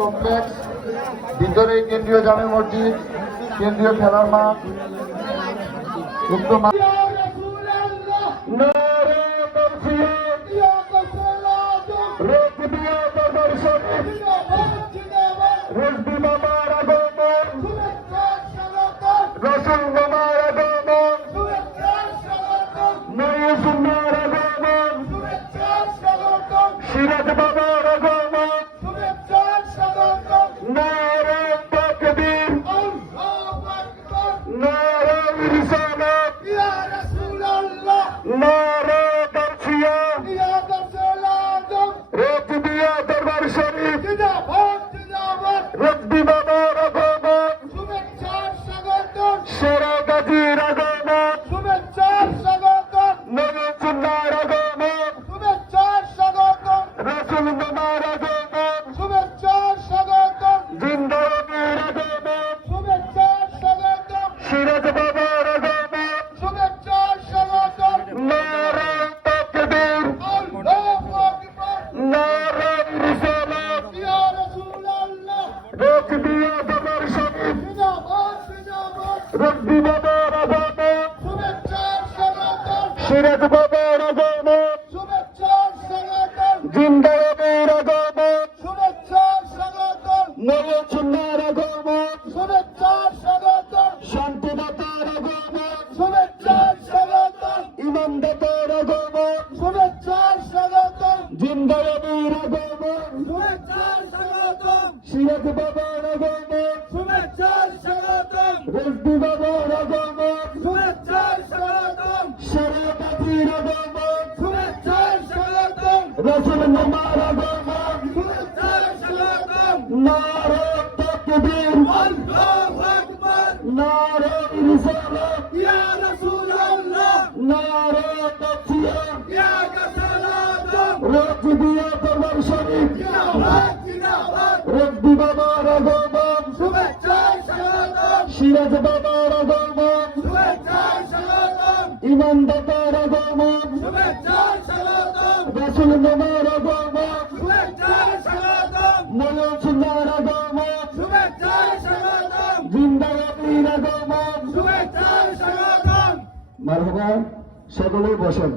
Complex, ভিতরে কেন্দ্রীয় জামে মসজিদ, কেন্দ্রীয় খেলার মাঠ, উক্ত সিরাজ বাবার আগমন, নারে তাকবীর, নারে রিসালাত, নারে গাউসিয়া, রোজবিয়া দরবার শরীফ, রোজবি বাবার আগমন, সেরা গাজীর আগমন, নবী সুন্নাহর আগমন, রাসূল মামার আগমন, জিন্দা নবীর আগমন, সিরাজ বাবার আগমন, নারে তাকবীর, নারে রিসালাত, রোজবিয়া দরবার শরীফ, রোজবি বাবার আগমন, সিরাজ বাবার আগমন, জিন্দা নবীর আগমন, নবী সুন্নাহর আগমন, শান্তিদাতার আগমন, ইমানদাতার আগমন, জিন্দা নবীর আগমন, সিরাজ বাবার আগমন, রোজবি বাবার আগমন, সেরা গাজীর আগমন, রাসূল মামার আগমন, নারে তাকবীর, নারে রিসালাত, নারে গাউসিয়া, রোজবিয়া দরবার শরীফ, রোজবি বাবার আগমন, সিরাজ বাবার আগমন, ইমানদাতার আগমন, রাসূল মামার আগমন, নবী সুন্নাহর আগমন, জিন্দা নবীর আগমন। মারহাবা, সকলে বসেন।